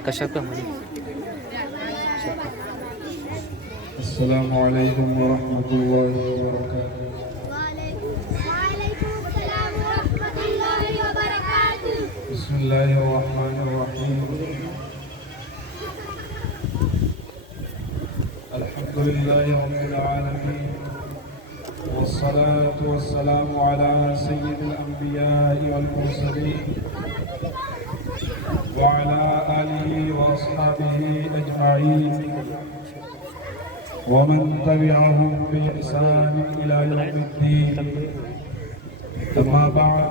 کشف کا ہماری السلام علیکم ورحمۃ اللہ وبرکاتہ۔ وعلیکم السلام ورحمۃ اللہ وبرکاتہ۔ بسم اللہ الرحمن الرحیم۔ الحمد للہ رب العالمین، والصلاة والسلام على سید الانبیاء والمرسلین وعلى آلہ واصحابہ اجمعین ومن تبعهم بإحسان إلى يوم الدين، أما بعد،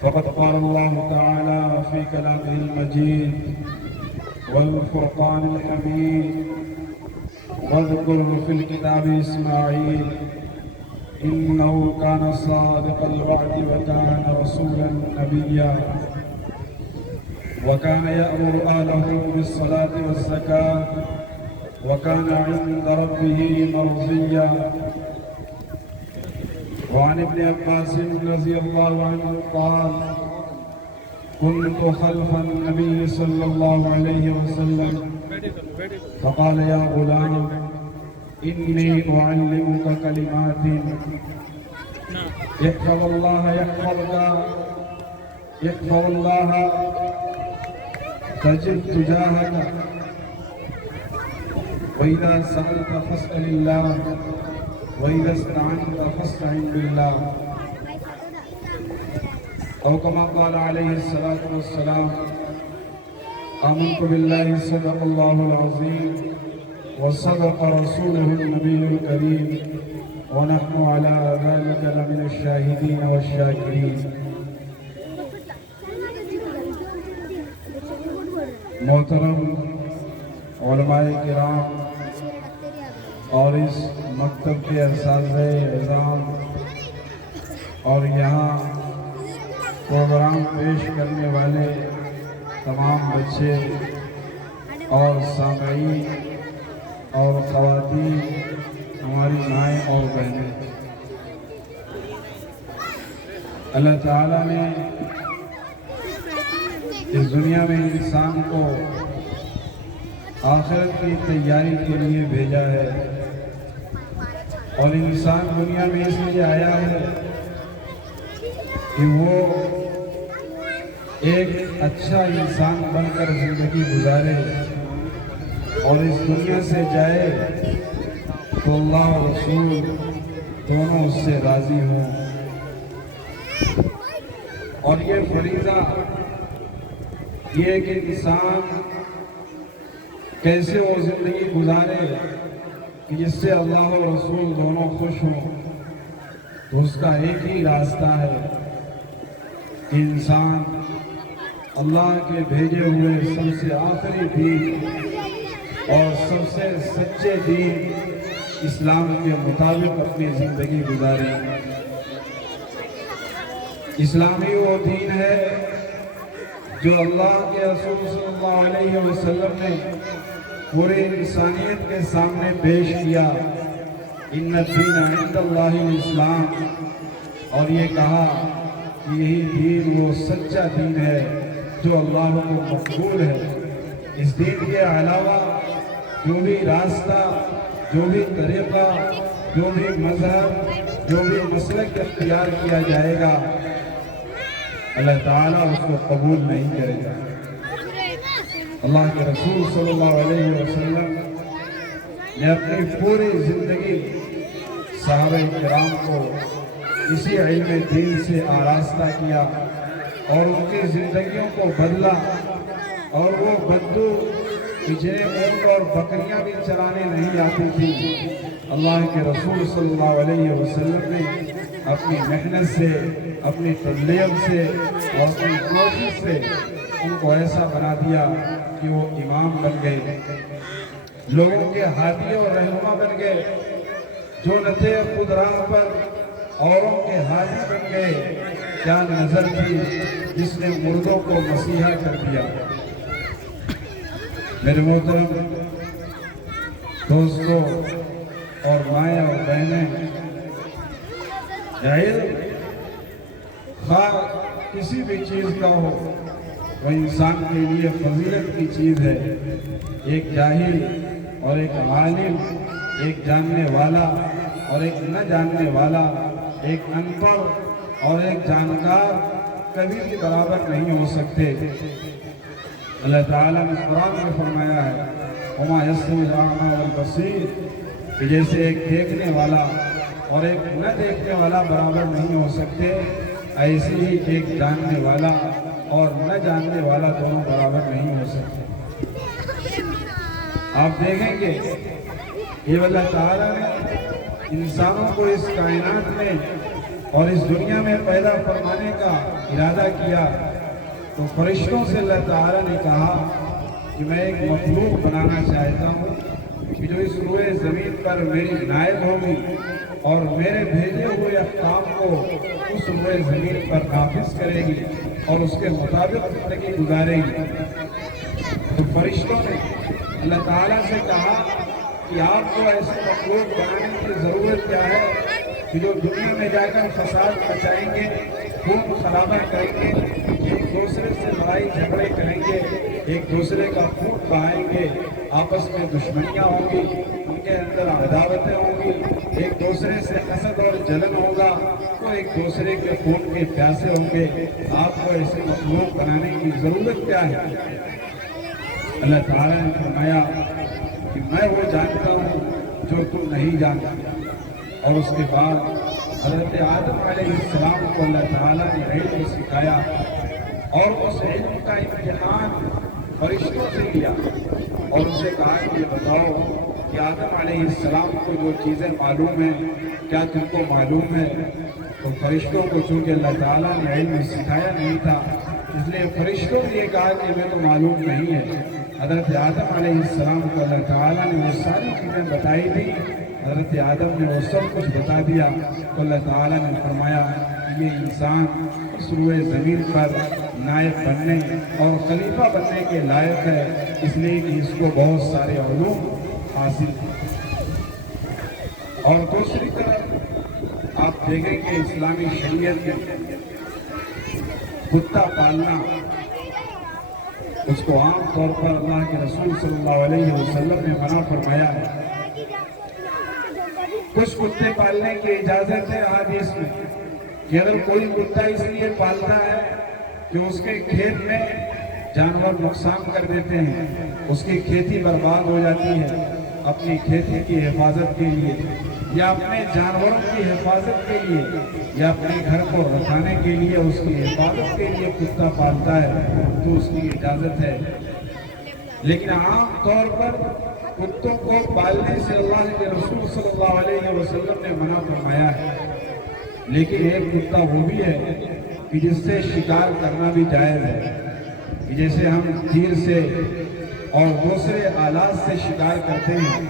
فقد قال الله تعالى في كلامه المجيد والفرقان الحميد: واذكر في الكتاب إسماعيل إنه كان صادق الوعد وكان رسولا نبيا وكان يأمر أهله بالصلاة والزكاة وكان عند ربه مرضيا۔ وعن ابن عباس رضي الله عنه قال: كنت خلف النبي صلى الله عليه وسلم فقال: يا غلام، إني أعلمك كلمات احفظ الله يحفظك، احفظ الله تجد تجاهك، وإذا سألت فاسأل الله، وإذا استعنت فاستعن بالله، أو كما قال عليه الصلاة والسلام: آمنت بالله صدق الله العظيم وصدق رسوله النبي الكريم ونحن على ذلك لمن الشاهدين والشاكرين۔ محترم علماء کرام اور اس مکتب کے اساتذہ اعزام اور یہاں پروگرام پیش کرنے والے تمام بچے اور سامعین اور خواتین، ہماری مائیں اور بہنیں، اللہ تعالیٰ نے اس دنیا میں انسان کو آخرت کی تیاری کے لیے بھیجا ہے، اور انسان دنیا میں اس لیے آیا ہے کہ وہ ایک اچھا انسان بن کر زندگی گزارے، اور اس دنیا سے جائے تو اللہ اور رسول دونوں اس سے راضی ہوں۔ اور یہ فریضہ یہ کہ انسان کیسے وہ زندگی گزارے کہ جس سے اللہ اور رسول دونوں خوش ہوں، تو اس کا ایک ہی راستہ ہے کہ انسان اللہ کے بھیجے ہوئے سب سے آخری دین اور سب سے سچے دین اسلام کے مطابق اپنی زندگی گزارے۔ اسلام ہی وہ دین ہے جو اللہ کے رسول صلی اللہ علیہ وسلم نے پوری انسانیت کے سامنے پیش کیا، ان الدین عند اللہ الاسلام، اور یہ کہا کہ یہی دین وہ سچا دین ہے جو اللہ کو مقبول ہے۔ اس دین کے علاوہ جو بھی راستہ، جو بھی طریقہ، جو بھی مذہب، جو بھی مسلک اختیار کیا جائے گا، اللہ تعالیٰ اس کو قبول نہیں کرے گا۔ اللہ کے رسول صلی اللہ علیہ وسلم نے اپنی پوری زندگی صحابہ کرام کو اسی علم دین سے آراستہ کیا، اور ان کی زندگیوں کو بدلا، اور وہ بدو جنہیں اونٹ اور بکریاں بھی چرانے نہیں آتی تھی، اللہ کے رسول صلی اللہ علیہ وسلم نے اپنی محنت سے، اپنی تبلیغ سے اور اپنی کوشش سے ان کو ایسا بنا دیا کہ وہ امام بن گئے، لوگوں کے ہادی اور رہنما بن گئے، جو نہ تھے خود راہ پر اوروں کے ہادی بن گئے۔ کیا نظر تھی جس نے مردوں کو مسیحا کر دیا۔ میرے محترم دوستوں اور مائیں اور بہنیں، علم خواہ کسی بھی چیز کا ہو، وہ انسان کے لیے فضیلت کی چیز ہے۔ ایک جاہل اور ایک عالم، ایک جاننے والا اور ایک نہ جاننے والا، ایک ان پڑھ اور ایک جانکار کبھی بھی برابر نہیں ہو سکتے۔ اللہ تعالیٰ نے قرآن میں فرمایا ہے وَمَا يَسْتَوِي الْأَعْمَى وَالْبَصِيرُ، کہ جیسے ایک دیکھنے والا اور ایک نہ دیکھنے والا برابر نہیں ہو سکتے، ایسے ہی ایک جاننے والا اور نہ جاننے والا دونوں برابر نہیں ہو سکتے۔ آپ دیکھیں گے یہ اللہ تعالیٰ نے انسانوں کو اس کائنات میں اور اس دنیا میں پیدا فرمانے کا ارادہ کیا تو فرشتوں سے اللہ تعالیٰ نے کہا کہ میں ایک مخلوق بنانا چاہتا ہوں کہ جو اس روئے زمین پر میری نائب ہوگی اور میرے بھیجے ہوئے احکام کو اس روئے زمین پر نافذ کرے گی اور اس کے مطابق زندگی گزارے گی۔ تو فرشتوں نے اللہ تعالیٰ سے کہا کہ آپ کو ایسے مخلوق بنانے کی ضرورت کیا ہے کہ جو دنیا میں جا کر فساد مچائیں گے، خون خرابہ کریں گے، ایک دوسرے سے لڑائی جھگڑے کریں گے، ایک دوسرے کا خون بہائیں گے، آپس میں دشمنیاں ہوں گی، ان کے اندر عداوتیں ہوں گی، ایک دوسرے سے حسد اور جلن ہوگا، تو ایک دوسرے کے خون کے پیاسے ہوں گے۔ آپ کو ایسے مخلوق بنانے کی ضرورت کیا ہے؟ اللہ تعالیٰ نے فرمایا کہ میں وہ جانتا ہوں جو تم نہیں جانتا۔ اور اس کے بعد حضرت آدم علیہ السلام کو اللہ تعالیٰ نے علم سکھایا اور اس علم کا امتحان فرشتوں سے لیا اور ان سے کہا کہ یہ بتاؤ کہ آدم علیہ السلام کو جو چیزیں معلوم ہیں کیا تم کو معلوم ہے؟ تو فرشتوں کو چونکہ اللہ تعالیٰ نے علم سکھایا نہیں تھا، اس لیے فرشتوں نے یہ کہا کہ ہمیں تو معلوم نہیں ہے۔ حضرت آدم علیہ السلام کو اللہ تعالیٰ نے وہ ساری چیزیں بتائی تھی، حضرت آدم نے وہ سب کچھ بتا دیا تو اللہ تعالیٰ نے فرمایا کہ یہ انسان اس روئے زمین پر نائب بننے اور خلیفہ بننے کے لائق ہے، اس لیے کہ اس کو بہت سارے علوم حاصل ہیں۔ اور دوسری طرف آپ دیکھیں کہ اسلامی شریعت میں کتا پالنا اس کو عام طور پر اللہ کے رسول صلی اللہ علیہ وسلم نے منع فرمایا ہے۔ کچھ کتے پالنے کی اجازت ہے حدیث میں کہ اگر کوئی کتا اس لیے پالتا ہے کہ اس کے کھیت میں جانور نقصان کر دیتے ہیں، اس کی کھیتی برباد ہو جاتی ہے، اپنی کھیتی کی حفاظت کے لیے یا اپنے جانوروں کی حفاظت کے لیے یا اپنے گھر کو رکھانے کے لیے اس کی حفاظت کے لیے کتا پالتا ہے تو اس کی اجازت ہے۔ لیکن عام طور پر کتوں کو پالنے سے اللہ کے رسول صلی اللہ علیہ وسلم نے منع فرمایا ہے۔ لیکن ایک کتا وہ بھی ہے کہ جس سے شکار کرنا بھی جائز ہے، کہ جیسے ہم تیر سے اور دوسرے آلات سے شکار کرتے ہیں،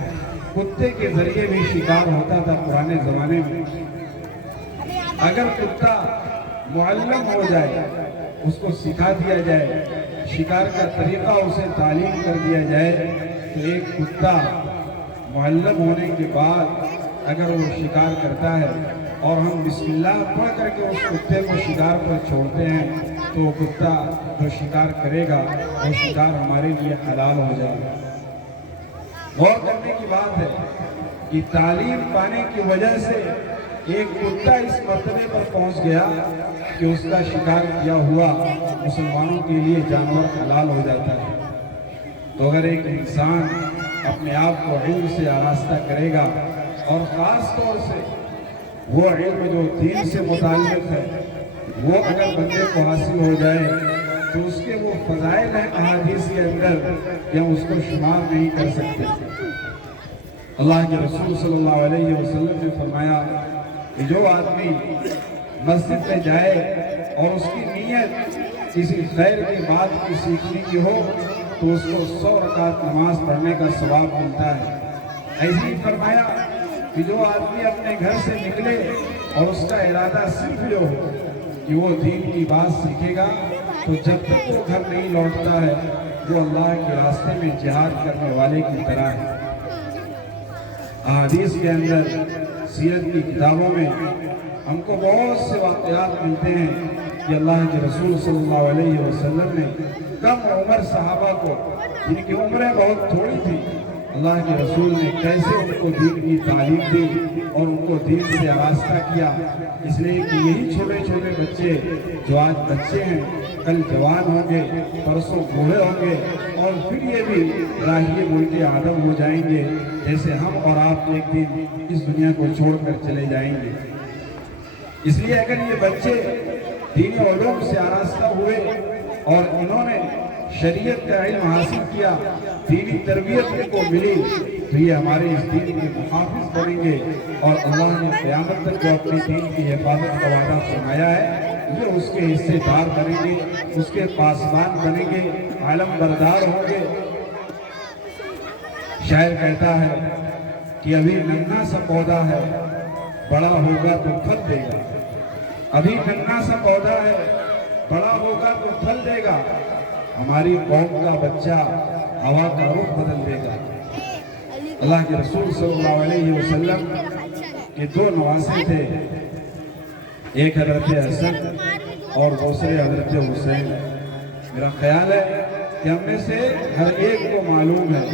کتے کے ذریعے بھی شکار ہوتا تھا پرانے زمانے میں۔ اگر کتا معلم ہو جائے، اس کو سکھا دیا جائے، شکار کا طریقہ اسے تعلیم کر دیا جائے تو ایک کتا معلم ہونے کے بعد اگر وہ شکار کرتا ہے اور ہم بسم اللہ پڑھ کر کے اس کتے کو شکار پر چھوڑتے ہیں تو وہ کتا جو شکار کرے گا وہ شکار ہمارے لیے حلال ہو جائے گا۔ غور کرنے کی بات ہے کہ تعلیم پانے کی وجہ سے ایک کتا اس مرتبے پر پہنچ گیا کہ اس کا شکار کیا ہوا مسلمانوں کے لیے جانور حلال ہو جاتا ہے۔ تو اگر ایک انسان اپنے آپ کو علم سے آراستہ کرے گا اور خاص طور سے وہ علم جو دین سے متعلق ہے وہ اگر بندے کو حاصل ہو جائے تو اس کے وہ فضائل ہیں احادیث کے اندر کہ ہم اس کو شمار نہیں کر سکتے۔ اللہ کے رسول صلی اللہ علیہ وسلم نے فرمایا کہ جو آدمی مسجد میں جائے اور اس کی نیت کسی خیر کی بات کی سیکھنے کی ہو تو اس کو 100 رکعت نماز پڑھنے کا ثواب ملتا ہے۔ ایسے ہی فرمایا کہ جو آدمی اپنے گھر سے نکلے اور اس کا ارادہ صرف یہ ہو کہ وہ دین کی بات سیکھے گا تو جب تک وہ گھر نہیں لوٹتا ہے وہ اللہ کے راستے میں جہاد کرنے والے کی طرح ہے۔ احادیث کے اندر سیرت کی کتابوں میں ہم کو بہت سے واقعات ملتے ہیں کہ اللہ کے رسول صلی اللہ علیہ وسلم نے کم عمر صحابہ کو، جن کی عمریں بہت تھوڑی تھی، اللہ کے رسول نے کیسے ان کو دین کی تعلیم دی اور ان کو دین سے آراستہ کیا۔ اس لیے کہ یہی چھوٹے چھوٹے بچے جو آج بچے ہیں، کل جوان ہوں گے، پرسوں بوڑھے ہوں گے، اور پھر یہ بھی راہی ملک آدم ہو جائیں گے، جیسے ہم اور آپ ایک دن اس دنیا کو چھوڑ کر چلے جائیں گے۔ اس لیے اگر یہ بچے دینی علوم سے آراستہ ہوئے اور انہوں نے شریعت کا علم حاصل کیا، دینی تربیت ان کو ملی، تو یہ ہمارے اس دین کے محافظ بنیں گے، اور اللہ نے قیامت تک جو اپنے دین کی حفاظت کا وعدہ فرمایا ہے، یہ اس کے حصے دار بنیں گے، اس کے پاسبان بنیں گے، عالم بردار ہوں گے۔ شاعر کہتا ہے کہ ابھی ننھا سا پودا ہے، بڑا ہوگا تو پھل دے گا۔ ابھی ننھا سا پودا ہے، بڑا ہوگا تو پھل دے گا۔ ہماری قوم کا بچہ ہوا کا رخ بدل دے گا۔ اللہ کے رسول صلی اللہ علیہ وسلم کے دو نواسے تھے، ایک حضرت حسن اور دوسرے حضرت حسین۔ میرا خیال ہے کہ ہم میں سے ہر ایک کو معلوم ہے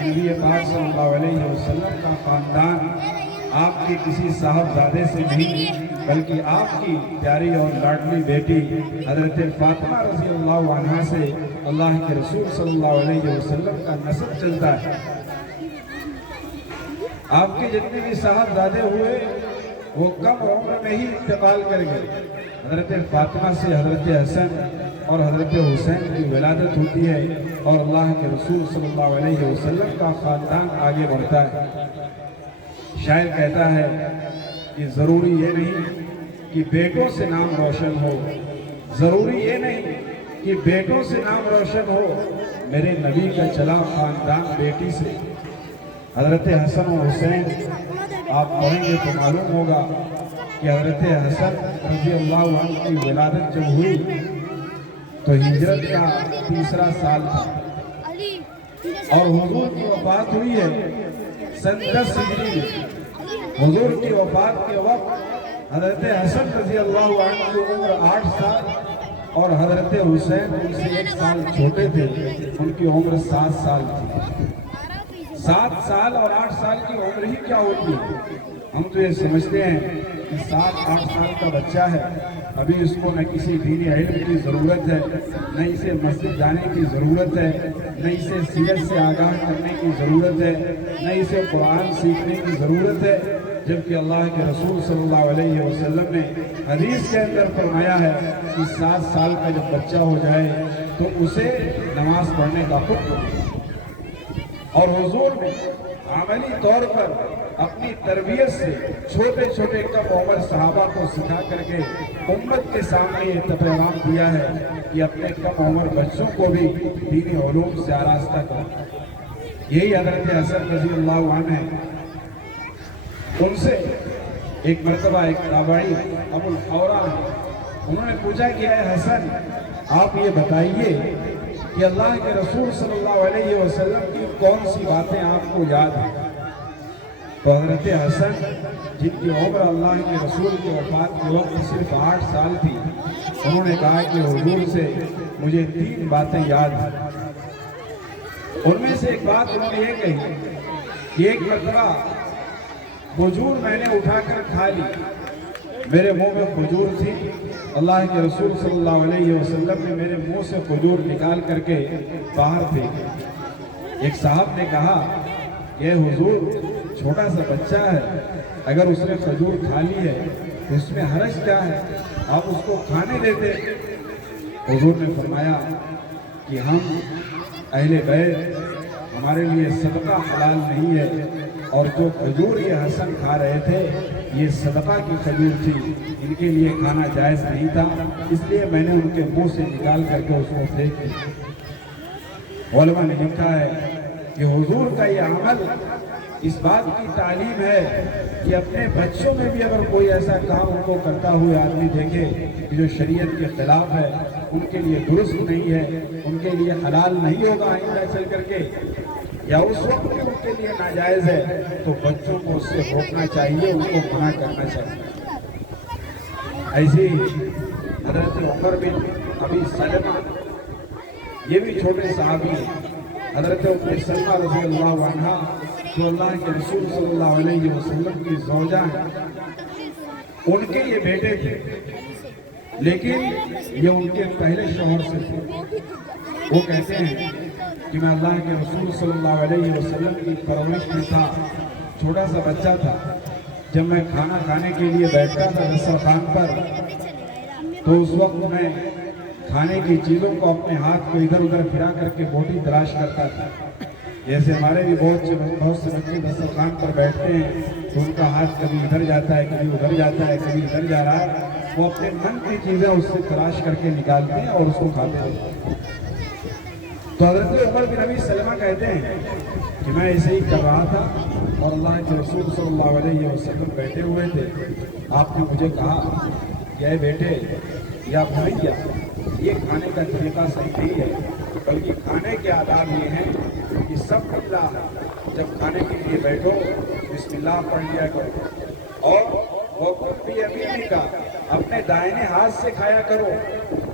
نبی پاک صلی اللہ علیہ وسلم کا خاندان آپ کے کسی صاحبزادے سے نہیں، بلکہ آپ کی پیاری اور لاڈلی بیٹی حضرت فاطمہ رضی اللہ عنہا سے اللہ کے رسول صلی اللہ علیہ وسلم کا نسب چلتا ہے۔ آپ کے جتنے بھی صاحبزادے ہوئے وہ کم عمر میں ہی انتقال کر گئے۔ حضرت فاطمہ سے حضرت حسن اور حضرت حسین کی ولادت ہوتی ہے، اور اللہ کے رسول صلی اللہ علیہ وسلم کا خاندان آگے بڑھتا ہے۔ شاعر کہتا ہے کہ ضروری یہ نہیں کہ بیٹوں سے نام روشن ہو، ضروری یہ نہیں کہ بیٹوں سے نام روشن ہو، میرے نبی کا چلا خاندان بیٹی سے۔ حضرت حسن و حسین آپ پڑھیں گے تو معلوم ہوگا کہ حضرت حسن رضی اللہ عنہ کی ولادت جب ہوئی تو ہجرت کا تیسرا سال تھا، اور حضور کی وفات ہوئی ہے سن 10 ہجری میں۔ حضور کی وفات کے وقت حضرت حسن رضی اللہ عنہ کی عمر 8 سال اور حضرت حسین ان سے 1 سال چھوٹے تھے، ان کی عمر 7 سال تھی۔ 7 سال اور 8 سال کی عمر ہی کیا ہوتی ہے؟ ہم تو یہ سمجھتے ہیں کہ 7-8 سال کا بچہ ہے، ابھی اس کو نہ کسی دینی علم کی ضرورت ہے، نہ اسے مسجد جانے کی ضرورت ہے، نہ اسے سیرت سے آگاہ کرنے کی ضرورت ہے، نہ اسے قرآن سیکھنے کی ضرورت ہے، جبکہ اللہ کے رسول صلی اللہ علیہ وسلم نے حدیث کے اندر فرمایا ہے کہ 7 سال کا جب بچہ ہو جائے تو اسے نماز پڑھنے کا حکم۔ اور حضور نے عملی طور پر اپنی تربیت سے چھوٹے چھوٹے کم عمر صحابہ کو سکھا کر کے امت کے سامنے یہ پیغام دیا ہے کہ اپنے کم عمر بچوں کو بھی دینی علوم سے آراستہ کریں۔ یہی حضرت حسن رضی اللہ عنہ ہے۔ ان سے ایک مرتبہ ایک تابعی ابو الحورہ ہے، انہوں نے پوچھا کہ اے حسن، آپ یہ بتائیے کہ اللہ کے رسول صلی اللہ علیہ وسلم کی کون سی باتیں آپ کو یاد ہیں؟ تو حضرت حسن، جن کی عمر اللہ کے رسول کی وفات کے وقت صرف 8 سال تھی، انہوں نے کہا کہ حضور سے مجھے 3 باتیں یاد ہیں۔ ان میں سے ایک بات انہوں نے یہ کہی کہ ایک مرتبہ کھجور میں نے اٹھا کر کھا لی، میرے منہ میں کھجور تھی، اللہ کے رسول صلی اللہ علیہ وسلم نے میرے منہ سے کھجور نکال کر کے باہر پھینکی۔ ایک صاحب نے کہا کہ حضور، چھوٹا سا بچہ ہے، اگر اس نے کھجور کھا لی ہے تو اس میں حرج کیا ہے، آپ اس کو کھانے دیتے۔ حضور نے فرمایا کہ ہم اہل بیت، ہمارے لیے صدقہ حلال نہیں ہے، اور جو کھجور یہ حسن کھا رہے تھے یہ صدقہ کی کھجور تھی، ان کے لیے کھانا جائز نہیں تھا، اس لیے میں نے ان کے منہ سے نکال کر کے اس کو پھینک دیا۔ علماء نے لکھا ہے کہ حضور کا یہ عمل اس بات کی تعلیم ہے کہ اپنے بچوں میں بھی اگر کوئی ایسا کام ان کو کرتا ہوئے آدمی دیکھے کہ جو شریعت کے خلاف ہے، ان کے لیے درست نہیں ہے، ان کے لیے حلال نہیں ہوگا آئندہ چل کر کے، یا اس وقت بھی ان کے لیے ناجائز ہے، تو بچوں کو اس سے روکنا چاہیے، ان کو منع کرنا چاہیے۔ ایسے ہی حضرت عمر بن ابی سلمہ یہ بھی چھوٹے صحابی ہیں. حضرت ام سلمہ رضی اللہ عنہا جو اللہ کے رسول صلی اللہ علیہ وسلم کی زوجہ ہیں، ان کے یہ بیٹے تھے، لیکن یہ ان کے پہلے شوہر سے تھے. وہ کہتے ہیں کہ میں اللہ کے رسول صلی اللہ علیہ وسلم کی پرورش میں تھا، چھوٹا سا بچہ تھا. جب میں کھانا کھانے کے لیے بیٹھتا تھا دسترخوان پر، تو اس وقت میں کھانے کی چیزوں کو اپنے ہاتھ کو ادھر ادھر پھرا کر کے بوٹی تلاش کرتا تھا. جیسے ہمارے بھی بہت سے بچے دسترخوان پر بیٹھتے ہیں تو ان کا ہاتھ کبھی ادھر جاتا ہے، کبھی ادھر جاتا ہے، کبھی ادھر جا رہا ہے. وہ اپنے من کی چیزیں اس سے تلاش کر کے نکالتے ہیں اور اس کو کھاتے ہیں. تو حضرت عمر بن ابی سلمہ کہتے ہیں کہ میں ایسے ہی کر رہا تھا اور اللہ کے رسول صلی اللہ علیہ وسلم بیٹھے ہوئے تھے. آپ نے مجھے کہا کہ اے بیٹے یا بھیا، یہ کھانے کا طریقہ صحیح نہیں ہے، بلکہ کھانے کے آداب یہ ہیں کہ سب اللہ جب کھانے کے لیے بیٹھو بسم اللہ پڑھ لیا کرو، اور وکل بیمینک کا اپنے دائنے ہاتھ سے کھایا کرو،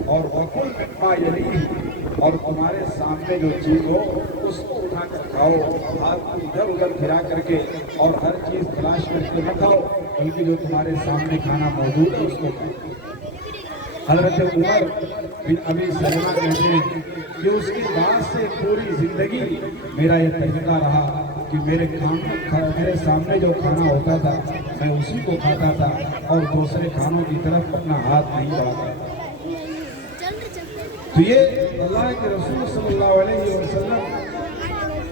اور وکل مما یلیہ، اور تمہارے سامنے جو چیز ہو اس کو اٹھا کر کھاؤ، ہاتھ کو ادھر ادھر پھرا کر کے اور ہر چیز تلاش کر کے نہ کھاؤ، بلکہ جو تمہارے سامنے کھانا موجود ہے اس کو کھاؤ. حضرت عمر بن ابی سلمہ کہتے ہیں کہ اس کے بعد سے پوری زندگی میرا یہ طریقہ رہا کہ میرے سامنے جو کھانا ہوتا تھا میں اسی کو کھاتا تھا اور دوسرے کھانوں کی طرف اپنا ہاتھ نہیں بڑھاتا. تو یہ اللہ کے رسول صلی اللہ علیہ وسلم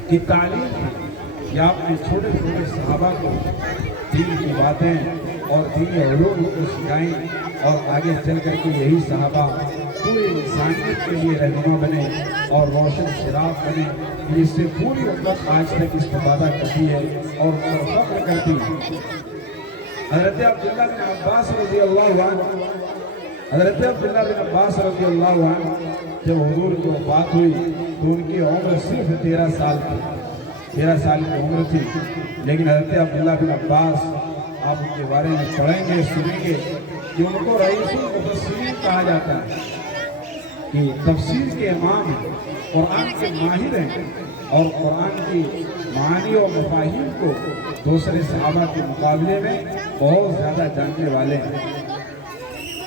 کی تعلیم تھی کہ آپ نے چھوٹے چھوٹے صحابہ کو دین کی باتیں اور دینی علوم کو سکھائیں، اور آگے چل کر کے یہی صحابہ پوری انسانیت کے لیے رہنما بنے اور روشن چراغ بنے، جس سے پوری امت آج تک استفادہ کرتی ہے اور فخر کرتی ہے. حضرت عبداللہ بن عباس رضی اللہ عنہ جب حضور کی وفات ہوئی تو ان کی عمر صرف 13 سال تھی، 13 سال کی عمر تھی. لیکن حضرت عبداللہ بن عباس، آپ ان کے بارے میں پڑھیں گے سنیں گے کہ ان کو رئیس المفسرین کہا جاتا ہے، کہ تفسیر کے امام ہیں، قرآن کے ماہر ہیں، اور قرآن کی معانی اور مفاہیم کو دوسرے صحابہ کے مقابلے میں بہت زیادہ جاننے والے ہیں.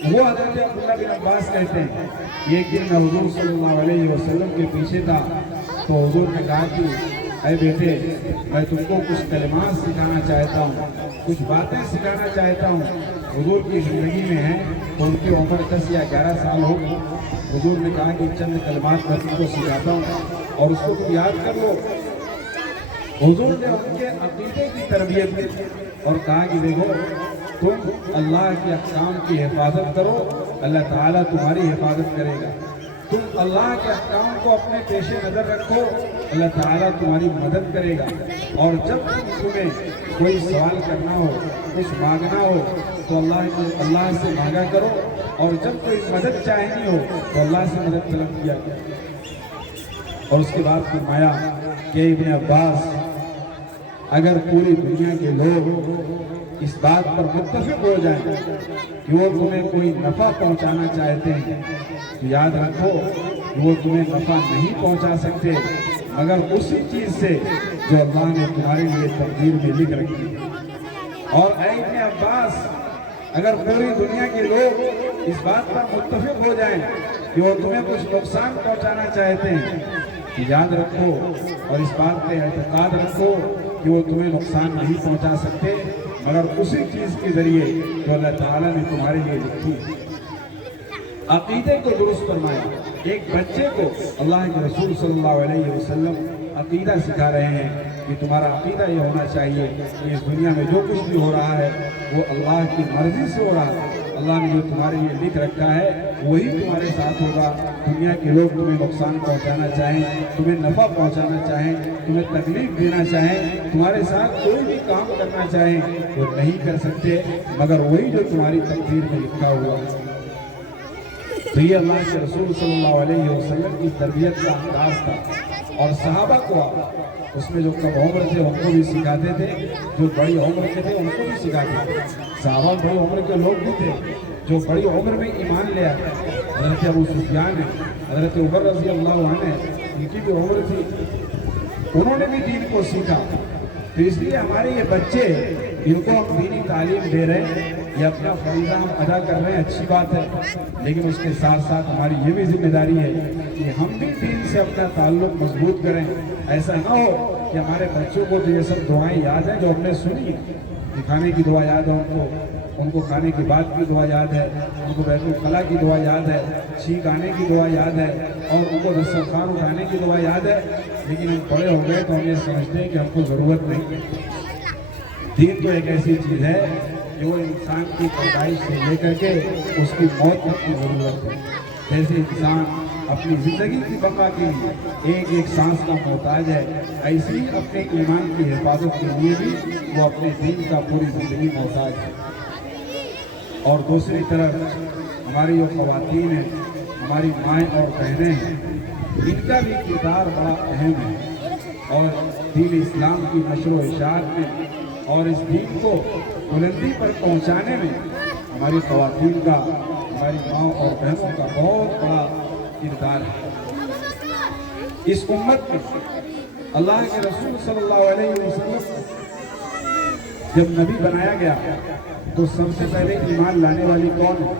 وہ حضرت عبداللہ بن عباس کہتے ہیں ایک دن میں حضور صلی اللہ علیہ وسلم کے پیچھے تھا تو حضور نے کہا کہ اے بیٹے، میں تم کو کچھ کلمات سکھانا چاہتا ہوں، کچھ باتیں سکھانا چاہتا ہوں. حضور کی زندگی میں ہیں تو ان کی عمر 10 یا 11 سال ہو. حضور نے کہا کہ چند کلمات میں تم کو سکھاتا ہوں اور اس کو تم یاد کر لو. حضور نے ان کے عقیدے کی تربیت کی اور کہا کہ دیکھو، تم اللہ کے احکام کی حفاظت کرو، اللہ تعالیٰ تمہاری حفاظت کرے گا. تم اللہ کے احکام کو اپنے پیش نظر رکھو، اللہ تعالیٰ تمہاری مدد کرے گا. اور جب تمہیں کوئی سوال کرنا ہو، کچھ مانگنا ہو تو اللہ سے مانگا کرو، اور جب کوئی مدد چاہنی ہو تو اللہ سے مدد طلب کیا کرو. اور اس کے بعد فرمایا کہ ابن عباس، اگر پوری دنیا کے لوگ اس بات پر متفق ہو جائیں کہ وہ تمہیں کوئی نفع پہنچانا چاہتے ہیں تو یاد رکھو کہ وہ تمہیں نفع نہیں پہنچا سکتے مگر اسی چیز سے جو اللہ نے تمہارے لیے تقدیر میں لکھ رکھی ہے. اور اے ابن عباس، اگر پوری دنیا کے لوگ اس بات پر متفق ہو جائیں کہ وہ تمہیں کچھ نقصان پہنچانا چاہتے ہیں تو یاد رکھو اور اس بات پہ اعتقاد رکھو کہ وہ تمہیں نقصان نہیں پہنچا سکتے مگر اسی چیز کے ذریعے جو اللہ تعالیٰ نے تمہارے لیے لکھی ہے. عقیدے کو درست فرمایا. ایک بچے کو اللہ کے رسول صلی اللہ علیہ وسلم عقیدہ سکھا رہے ہیں کہ تمہارا عقیدہ یہ ہونا چاہیے کہ اس دنیا میں جو کچھ بھی ہو رہا ہے وہ اللہ کی مرضی سے ہو رہا ہے. اللہ نے جو تمہارے لیے لکھ رکھا ہے وہی تمہارے ساتھ ہوگا. دنیا کے لوگ تمہیں نقصان پہنچانا چاہیں، تمہیں نفع پہنچانا چاہیں، تمہیں تکلیف دینا چاہیں، تمہارے ساتھ کوئی بھی کام کرنا چاہیں وہ نہیں کر سکتے مگر وہی جو تمہاری تقدیر میں لکھا ہوا ہے. تو یہ اللہ کے رسول صلی اللہ علیہ وسلم کی تربیت کا انداز تھا. اور صحابہ کو اس میں جو کم عمر تھے ان کو بھی سکھاتے تھے، جو بڑی عمر کے تھے ان کو بھی سکھاتے تھے. صحابہ بڑی عمر کے لوگ بھی تھے جو بڑی عمر میں ایمان لے آئے، حضرت ابو سفیان ہے، حضرت عمر رضی اللہ عنہ ہے، ان کی بھی عمر تھی، انہوں نے بھی دین کو سیکھا۔ تو اس لیے ہمارے یہ بچے، ان کو ہم دینی تعلیم دے رہے ہیں، یہ اپنا فریضہ ہم ادا کر رہے ہیں، اچھی بات ہے، لیکن اس کے ساتھ ساتھ ہماری یہ بھی ذمہ داری ہے کہ ہم بھی دین سے اپنا تعلق مضبوط کریں۔ ایسا نہ ہو کہ ہمارے بچوں کو تو یہ سب دعائیں یاد ہیں جو ہم نے سنی، کھانے کی دعا یاد ہے ان کو کھانے کے بعد کی دعا یاد ہے، ان کو بیت الخلاء کی دعا یاد ہے، چھینک آنے کی دعا یاد ہے، اور ان کو دسترخوان اٹھانے کی دعا یاد ہے، لیکن ہم بڑے ہو گئے تو ہم یہ سمجھتے ہیں کہ ہم کو ضرورت نہیں۔ دین تو ایک ایسی چیز ہے جو انسان کی پیدائش سے لے کر کے اس کی موت تک کی ضرورت ہے۔ جیسے انسان اپنی زندگی کی بقا کے لیے ایک ایک سانس کا محتاج ہے، ایسی ہی اپنے ایمان کی حفاظت کے لیے بھی وہ اپنے دین کا پوری زندگی محتاج ہے۔ اور دوسری طرف ہماری جو خواتین ہیں، ہماری مائیں اور بہنیں ہیں، ان کا بھی کردار بڑا اہم ہے، اور دین اسلام کی نشر و اشاعت میں اور اس دین کو بلندی پر پہنچانے میں ہماری خواتین کا، ہماری ماں اور بہنوں کا بہت بڑا کردار ہے۔ اس امت میں اللہ کے رسول صلی اللہ علیہ وسلم جب نبی بنایا گیا تو سب سے پہلے ایمان لانے والی کون ہے؟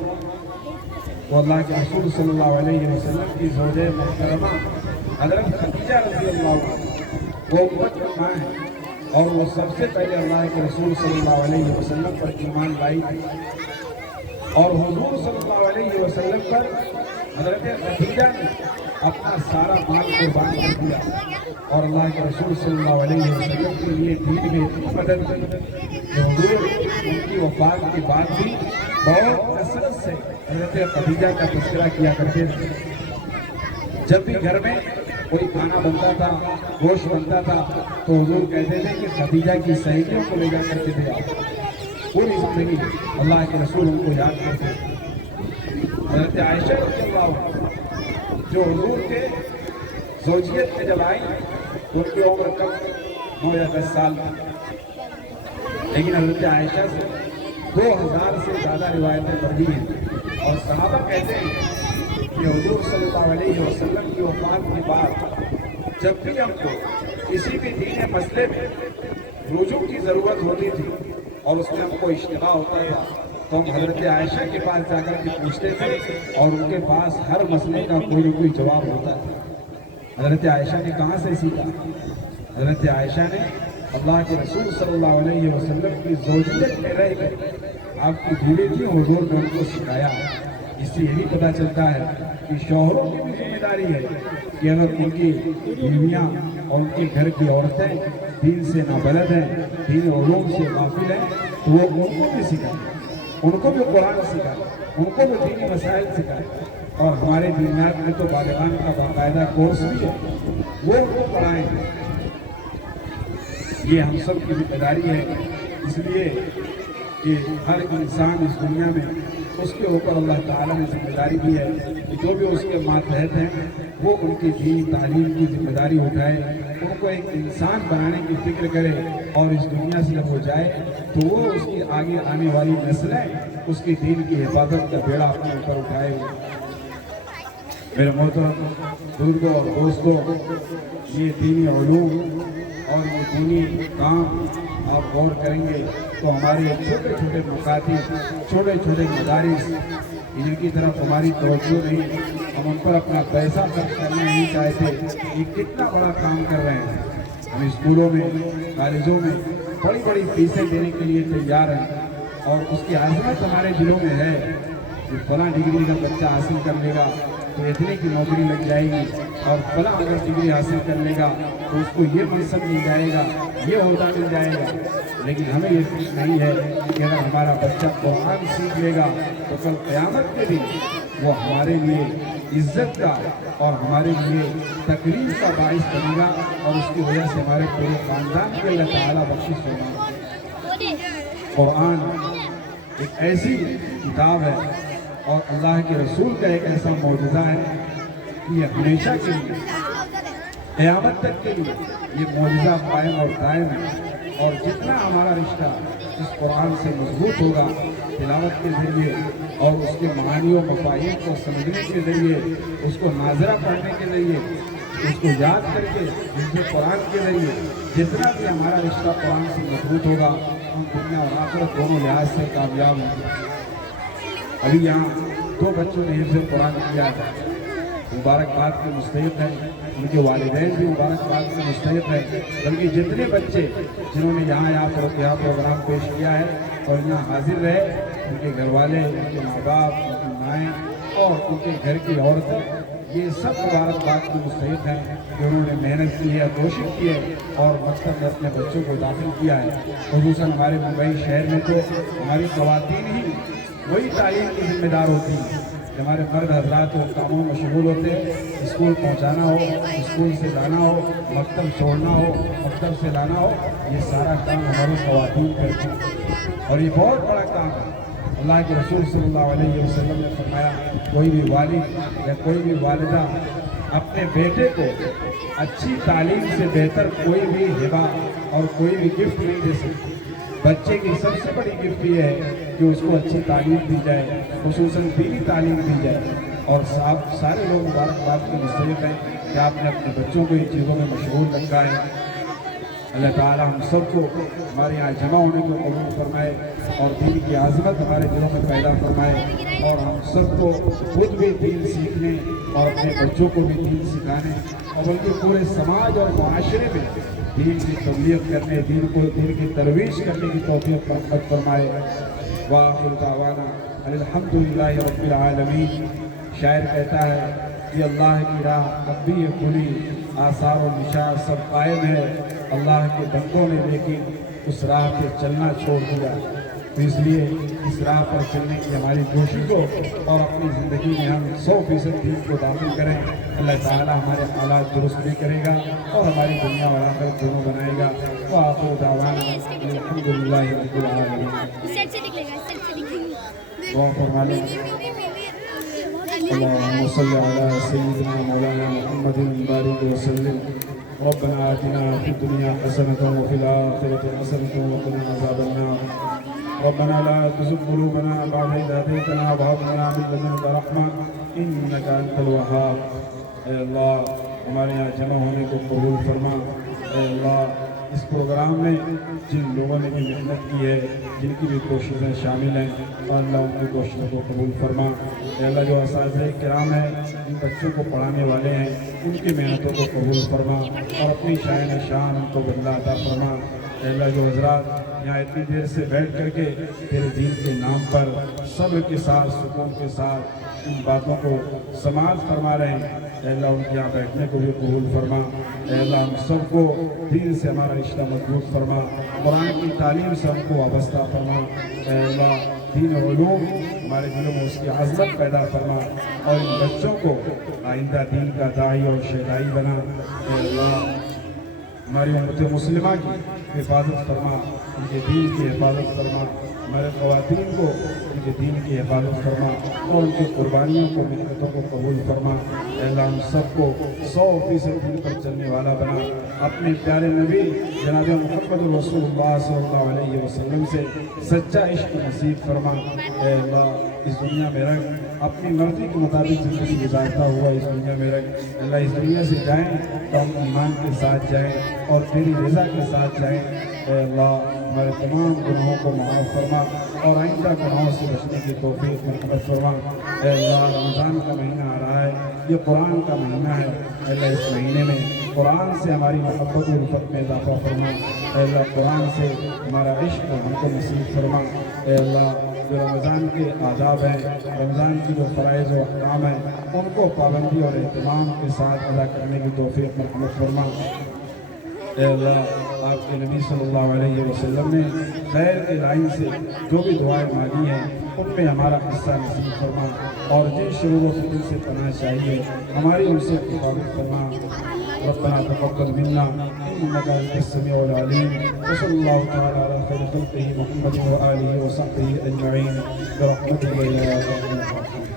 وہ اللہ کے رسول صلی اللہ علیہ وسلم کی زوجہ محترمہ حضرت خدیجہ رضی اللہ عنہ، وہ امت کی ماں ہے، اور وہ سب سے پہلے اللہ کے رسول صلی اللہ علیہ وسلم پر ایمان لائی تھی، اور حضور صلی اللہ علیہ وسلم پر حضرت خدیجہ نے اپنا سارا مال قربان کر دیا، اور اللہ کے رسول صلی اللہ علیہ وسلم کے لیے دین میں اتنی مدد کی کہ حضور ان کی وفات کے بعد بھی بہت کثرت سے حضرت خدیجہ کا تذکرہ کیا کرتے تھے۔ جب بھی گھر میں کوئی کھانا بنتا تھا، گوشت بنتا تھا، تو حضور کہتے تھے کہ خدیجہ کی سہیلیوں کو لے جا کر کے دے آؤ۔ پوری زندگی اللہ کے رسول ان کو یاد کرتے تھے۔ حضرت عائشہ رضی اللہ عنہ جو حضور کے زوجیت میں جب آئی ان کی عمر کم 9 یا 10 سال تھی، لیکن حضرت عائشہ سے 2000 سے زیادہ روایتیں پڑھی ہیں، اور صحابہ کہتے ہیں کہ حضور صلی اللہ علیہ وسلم کی وفات کے بعد جب بھی ہم کو کسی بھی دینی مسئلے میں رجوع کی ضرورت ہوتی تھی اور اس میں ہم کو اشتباہ ہوتا تھا تو ہم حضرت عائشہ کے پاس جا کر کے پوچھتے تھے، اور ان کے پاس ہر مسئلے کا کوئی نہ کوئی جواب ہوتا تھا۔ حضرت عائشہ نے کہاں سے سیکھا؟ حضرت عائشہ نے اللہ کے رسول صلی اللہ علیہ وسلم کی زوجیت میں رہ کر، آپ کی بیوی تھی، حضور نے ان کو سکھایا۔ اس سے یہی پتہ چلتا ہے کہ شوہروں کی بھی ذمہ داری ہے کہ اگر ان کی بیویاں اور ان کے گھر کی عورتیں دین سے نابلد ہیں، دین علوم سے غافل ہیں، تو وہ ان کو بھی سکھائیں، ان کو بھی قرآن سکھائیں، ان کو بھی دینی مسائل سکھائیں۔ اور ہمارے دینیات میں تو بالغان کا باقاعدہ کورس بھی ہے، وہ ان کو پڑھائیں۔ یہ ہم سب کی ذمہ داری ہے، اس لیے کہ ہر انسان اس دنیا میں اس کے اوپر اللہ تعالیٰ نے ذمہ داری دی ہے کہ جو بھی اس کے ماتحت ہیں وہ ان کی دینی تعلیم کی ذمہ داری اٹھائے، ان کو ایک انسان بنانے کی فکر کرے، اور اس دنیا سے جب ہو جائے تو وہ اس کی آگے آنے والی نسلیں اس کی دین کی حفاظت کا بیڑا اپنے اوپر اٹھائے۔ میرے محترم بزرگوں اور دوستوں، یہ دینی علوم اور یہ دینی کام آپ غور کریں گے تو ہمارے چھوٹے چھوٹے مکاتب، چھوٹے چھوٹے مدارس، ان کی طرف ہماری توجہ نہیں، ہم ان پر اپنا پیسہ خرچ کرنا نہیں چاہتے۔ یہ کتنا بڑا کام کر رہے ہیں، ہم اسکولوں میں، کالجوں میں بڑی بڑی فیسیں دینے کے لیے تیار ہیں، اور اس کی عظمت ہمارے دلوں میں ہے کہ فلاں ڈگری کا بچہ حاصل کر لے گا تو اتنے کی نوکری لگ جائے گی، اور فلاں اگر ڈگری حاصل کر لے گا تو اس کو یہ منصب مل جائے گا، یہ عہدہ مل جائے گا۔ لیکن ہمیں یہ فکر نہیں ہے کہ اگر ہمارا بچہ قرآن سیکھ لے گا تو کل قیامت کے دن وہ ہمارے لیے عزت کا اور ہمارے لیے تقریب کا باعث بنے گا، اور اس کی وجہ سے ہمارے پورے خاندان کے اللہ تعالیٰ بخشش ہوگا۔ قرآن ایک ایسی کتاب ہے اور اللہ کے رسول کا ایک ایسا معجزہ ہے کہ یہ ہمیشہ کے لیے، قیامت تک کے لیے یہ معجزہ قائم اور دائم ہے، اور جتنا ہمارا رشتہ اس قرآن سے مضبوط ہوگا تلاوت کے ذریعے اور اس کے معانی و مفاہیم کو سمجھنے کے ذریعے، اس کو ناظرہ پڑھنے کے ذریعے، اس کو یاد کر کے حفظ قرآن کے ذریعے جتنا بھی ہمارا رشتہ قرآن سے مضبوط ہوگا، ہم دنیا اور آخرت دونوں لحاظ سے کامیاب ہوں گے۔ ابھی یہاں 2 بچوں نے حفظ قرآن کیا ہے، مبارکباد کے مستحق ہیں، ان کے والدین بھی مبارکباد کے مستحق ہیں، بلکہ جتنے بچے جنہوں نے یہاں پروگرام پیش کیا ہے اور یہاں حاضر رہے، ان کے گھر والے، ان کے ماں باپ، ان کی مائیں اور ان کے گھر کی عورتیں، یہ سب مبارکباد کے مستحق ہیں کہ انہوں نے محنت کی ہے، کوشش کی ہے اور مکتب میں اپنے بچوں کو داخل کیا ہے۔ خصوصاً ہمارے ممبئی شہر میں تو ہماری خواتین ہی وہی تعلیم کی ذمہ دار ہوتی ہیں کہ ہمارے مرد حضرات کاموں میں مشغول ہوتے ہیں، اسکول پہنچانا ہو، اسکول سے لانا ہو، مکتب چھوڑنا ہو، مکتب سے لانا ہو، یہ سارا کام ہماری خواتین کرتی ہیں اور یہ بہت بڑا کام ہے۔ اللہ کے رسول صلی اللہ علیہ وسلم نے فرمایا، کوئی بھی والد یا کوئی بھی والدہ اپنے بیٹے کو اچھی تعلیم سے بہتر کوئی بھی ہبہ اور کوئی بھی گفٹ نہیں دے سکتی۔ بچے کی سب سے بڑی گفٹ یہ ہے کہ اس کو اچھی تعلیم دی جائے، خصوصاً دینی تعلیم دی جائے، اور سارے لوگ مبارکباد کے مستحق ہیں کہ آپ نے اپنے بچوں کو ان چیزوں میں مشغول رکھا ہے۔ اللہ تعالیٰ ہم سب کو ہمارے یہاں جمع ہونے کو قبول فرمائے اور دین کی عظمت ہمارے دلوں میں پیدا فرمائے، اور ہم سب کو خود بھی دین سیکھنے اور اپنے بچوں کو بھی دین سکھانے اور بلکہ پورے سماج اور معاشرے میں دین کی تبلیغ کرنے، دین کی ترویج کرنے کی توفیق رحمت فرمائے۔ وآخر دعوانا الحمدللہ رب العالمین۔ شاعر کہتا ہے کہ اللہ کی راہ اب بھی یہ کھلی، آثار و نشان سب قائم ہے، اللہ کے بندوں نے لیکن اس راہ پہ چلنا چھوڑ دیا۔ تو اس لیے اس راہ پر چلنے کی ہماری کوشش ہو اور اپنی زندگی میں ہم 100% دین کو داخل کریں۔ اللہ تعالیٰ ہمارے حالات درست بھی کرے گا اور ہماری دنیا اور آخرت دونوں بنائے گا۔ وآخر دعوانا الحمدللہ رب العالمین۔ دعا فرما لیں۔ اللهم صل على سيدنا مولانا محمد بارك وسلم۔ ربنا آتنا في الدنيا حسنة وفي الآخرة حسنة وقنا عذاب النار۔ ربنا لا تزغ قلوبنا بعد إذ هديتنا وهب لنا من لدنك رحمة إنك أنت الوهاب۔ اے اللہ ہمارے یہاں جمع ہونے کو قبول فرما۔ اے اللہ اس پروگرام میں جن لوگوں نے بھی محنت کی ہے، جن کی بھی کوششیں شامل ہیں، اور اللہ ان کی کوششوں کو قبول فرما۔ اے اللہ جو اساتذہ کرام ہیں، ان بچوں کو پڑھانے والے ہیں، ان کی محنتوں کو قبول فرما اور اپنی شان شان ان کو بدلہ عطا فرما۔ اے اللہ جو حضرات یہاں اتنی دیر سے بیٹھ کر کے تیرے دین کے نام پر صبر کے ساتھ، سکون کے ساتھ ان باتوں کو سماعت فرما رہے ہیں، اے اللہ ان کے یہاں بیٹھنے کو بھی قبول فرما۔ اے اللہ ہم سب کو دین سے ہمارا رشتہ مضبوط فرما، قرآن کی تعلیم سے ہم کو وابستہ فرما۔ اے اللہ دین و علوم ہمارے دلوں میں اس کی عظمت پیدا فرما اور ان بچوں کو آئندہ دین کا داعی اور شہدائی بنا۔ اے اللہ ہماری امت مسلمہ کی حفاظت فرما، ان کے دین کی حفاظت فرما، ہمارے خواتین کو ان کے دین کی حفاظت فرما اور ان کی قربانیوں کو، محنتوں کو قبول فرما۔ اے اللہ ہم سب کو 100% دین پر چلنے والا بنا، اپنے پیارے نبی جناب محمد رسول اللہ صلی اللہ علیہ وسلم سے سچا عشق نصیب فرما۔ اے اللہ اس دنیا میں رکھ، اپنی مرضی کے مطابق زندگی گزارتا ہوا اس دنیا میں رکھ۔ اللہ اس دنیا سے جائیں تو ہم ایمان کے ساتھ جائیں اور تیری رضا کے ساتھ جائیں۔ اے اللہ ہمارے تمام گناہوں کو معاف فرما اور آئندہ گناہوں سے بچنے کی توفیق مرحمت فرما۔ اے اللہ رمضان کا مہینہ آ رہا ہے، یہ قرآن کا مہینہ ہے، اے اللہ اس مہینے میں قرآن سے ہماری محبت و الفت میں اضافہ فرما۔ اے اللہ قرآن سے ہمارا عشق ہم کو نصیب فرما۔ اے اللہ جو رمضان کے آداب ہیں، رمضان کی جو فرائض و احکام ہیں، ان کو پابندی اور اہتمام کے ساتھ ادا کرنے کی توفیق مرحمت فرما۔ اے اللہ آپ کے نبی صلی اللہ علیہ وسلم نے خیر کے لائن سے جو بھی دعائیں مانگی ہیں ان میں ہمارا حصہ نصیب فرما، اور جن شرور و فتن سے پناہ چاہیے ہماری ان سے حفاظت فرما۔ ربنا تقبل منا انك انت السميع العليم، وصلى الله تعالى على خير خلقه محمد وآله وصحبه اجمعين برحمتك يا ارحم الراحمين۔